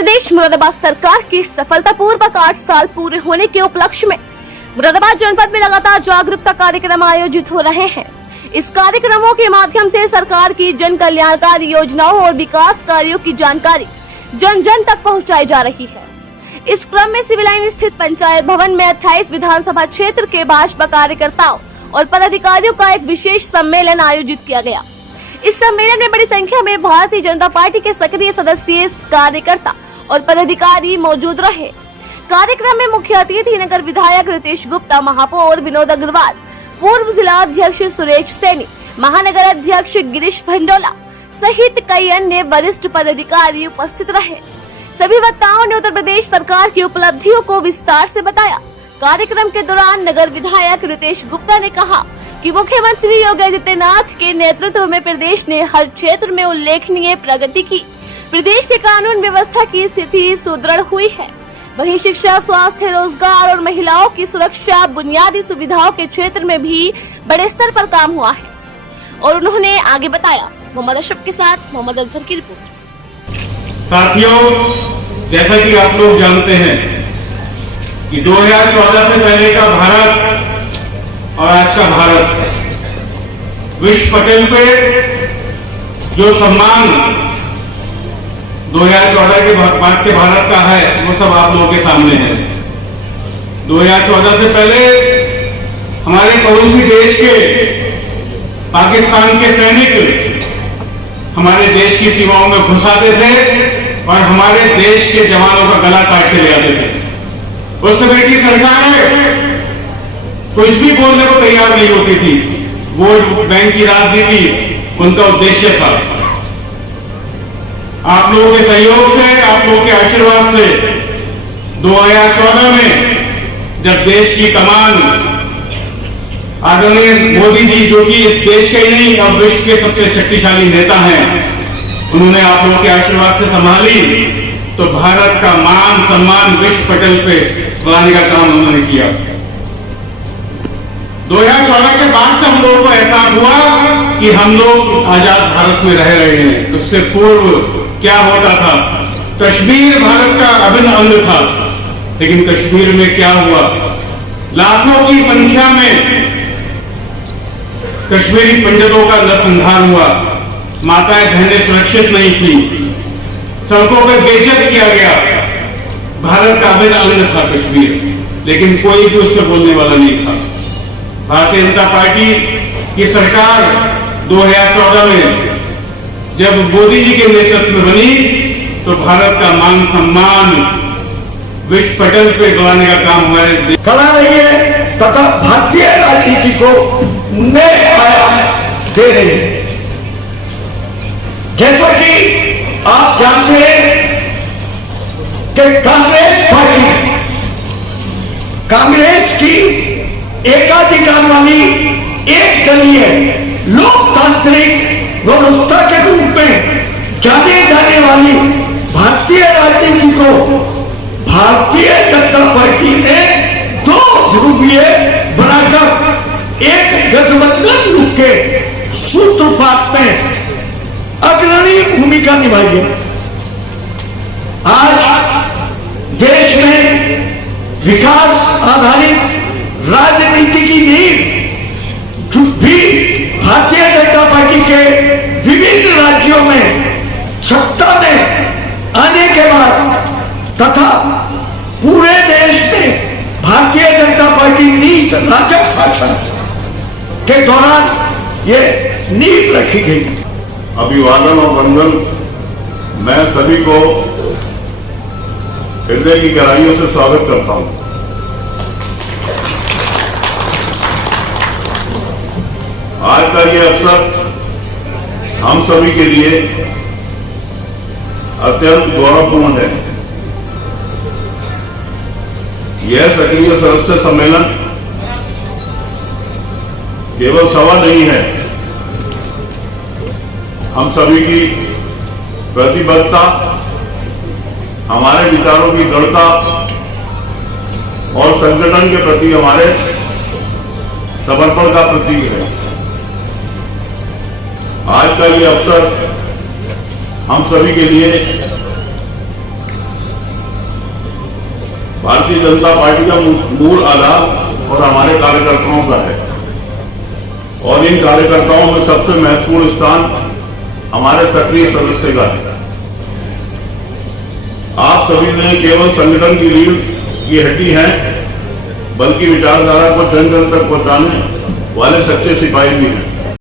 प्रदेश मुरादाबाद सरकार की सफलतापूर्वक 8 साल पूरे होने के उपलक्ष्य में मुरादाबाद जनपद में लगातार जागरूकता कार्यक्रम आयोजित हो रहे हैं। इस कार्यक्रमों के माध्यम से सरकार की जन कल्याणकारी योजनाओं और विकास कार्यों की जानकारी जन जन तक पहुंचाई जा रही है। इस क्रम में सिविल लाइन स्थित पंचायत भवन में 28 विधानसभा क्षेत्र के भाजपा कार्यकर्ताओं और पदाधिकारियों का एक विशेष सम्मेलन आयोजित किया गया। इस सम्मेलन में बड़ी संख्या में भारतीय जनता पार्टी के सक्रिय सदस्य, कार्यकर्ता और पदाधिकारी मौजूद रहे। कार्यक्रम में मुख्य अतिथि नगर विधायक रितेश गुप्ता, महापौर विनोद अग्रवाल, पूर्व जिला अध्यक्ष सुरेश सैनी, महानगर अध्यक्ष गिरीश भंडोला सहित कई अन्य वरिष्ठ पदाधिकारी उपस्थित रहे। सभी वक्ताओं ने उत्तर प्रदेश सरकार की उपलब्धियों को विस्तार से बताया। कार्यक्रम के दौरान नगर विधायक रितेश गुप्ता ने कहा कि मुख्यमंत्री योगी आदित्यनाथ के नेतृत्व में प्रदेश ने हर क्षेत्र में उल्लेखनीय प्रगति की। प्रदेश के कानून व्यवस्था की स्थिति सुदृढ़ हुई है। वहीं शिक्षा, स्वास्थ्य, रोजगार और महिलाओं की सुरक्षा, बुनियादी सुविधाओं के क्षेत्र में भी बड़े स्तर पर काम हुआ है। और उन्होंने आगे बताया। मोहम्मद अशरफ के साथ मोहम्मद अजहर की रिपोर्ट। साथियों, जैसा कि आप लोग जानते हैं कि 2014 से पहले का भारत और आज का भारत, विश्व पटल पे जो सम्मान 2014 के बाद के भारत का है वो सब आप लोगों के सामने है। 2014 से पहले हमारे पड़ोसी देश के पाकिस्तान के सैनिक हमारे देश की सीमाओं में घुस आते थे और हमारे देश के जवानों का गला काट के ले आते थे। उस समय की सरकार कुछ भी बोलने को तैयार नहीं होती थी। वोट बैंक की राजनीति उनका उद्देश्य था। आप लोगों के सहयोग से, आप लोगों के आशीर्वाद से 2014 में जब देश की कमान आदरणीय मोदी जी, जो कि इस देश के ही नहीं अब विश्व के सबसे शक्तिशाली नेता हैं, उन्होंने आप लोगों के आशीर्वाद से संभाली, तो भारत का मान सम्मान विश्व पटल पे लाने का काम उन्होंने किया। 2014 के बाद से हम लोगों को एहसास हुआ कि हम लोग आजाद भारत में रह रहे हैं। उससे पूर्व क्या होता था? कश्मीर भारत का अभिन्न अंग था, लेकिन कश्मीर में क्या हुआ? लाखों की संख्या में कश्मीरी पंडितों का नरसंहार हुआ। माताएं बहनें सुरक्षित नहीं थी, सड़कों पर बेइज्जत किया गया। भारत का अभिन्न अंग था कश्मीर, लेकिन कोई भी उस पर बोलने वाला नहीं था। भारतीय जनता पार्टी की सरकार 2014 में जब मोदी जी के नेतृत्व में बनी, तो भारत का मान सम्मान विश्व पटल पे लाने का काम हमारे करा रही है तथा भारतीय राजनीति को नए आयाम दे रही है। जैसा कि आप जानते हैं कि कांग्रेस की एकाधिकार वाली एक दलीय लोकतांत्रिक व्यवस्था के रूप में जाने जाने वाली भारतीय राजनीति को भारतीय जनता पार्टी ने दो ध्रुवीय बनाकर एक गठबंधन रूप के सूत्रपात में अग्रणी भूमिका निभाई है। आज देश में विकास आधारित राजनीति की नींव भी भारतीय जनता पार्टी के विभिन्न राज्यों में सत्ता में आने के बाद तथा पूरे देश में भारतीय जनता पार्टी नीति राजक शासन के दौरान ये नींव रखी गई। अभिवादन और वंदन मैं सभी को हृदय की गहराइयों से स्वागत करता हूं। आज का ये अवसर हम सभी के लिए अत्यंत गौरवपूर्ण है। यह सक्रिय सदस्य सम्मेलन केवल सभा नहीं है, हम सभी की प्रतिबद्धता, हमारे विचारों की दृढ़ता और संगठन के प्रति हमारे समर्पण का प्रतीक है। आज का ये अवसर हम सभी के लिए भारतीय जनता पार्टी का मूल आधार और हमारे कार्यकर्ताओं का है। और इन कार्यकर्ताओं में सबसे महत्वपूर्ण स्थान हमारे सक्रिय सदस्य का है। आप सभी ने केवल संगठन की रीढ़ की हड्डी हैं, बल्कि विचारधारा को जन जन तक पहुंचाने वाले सच्चे सिपाही भी हैं।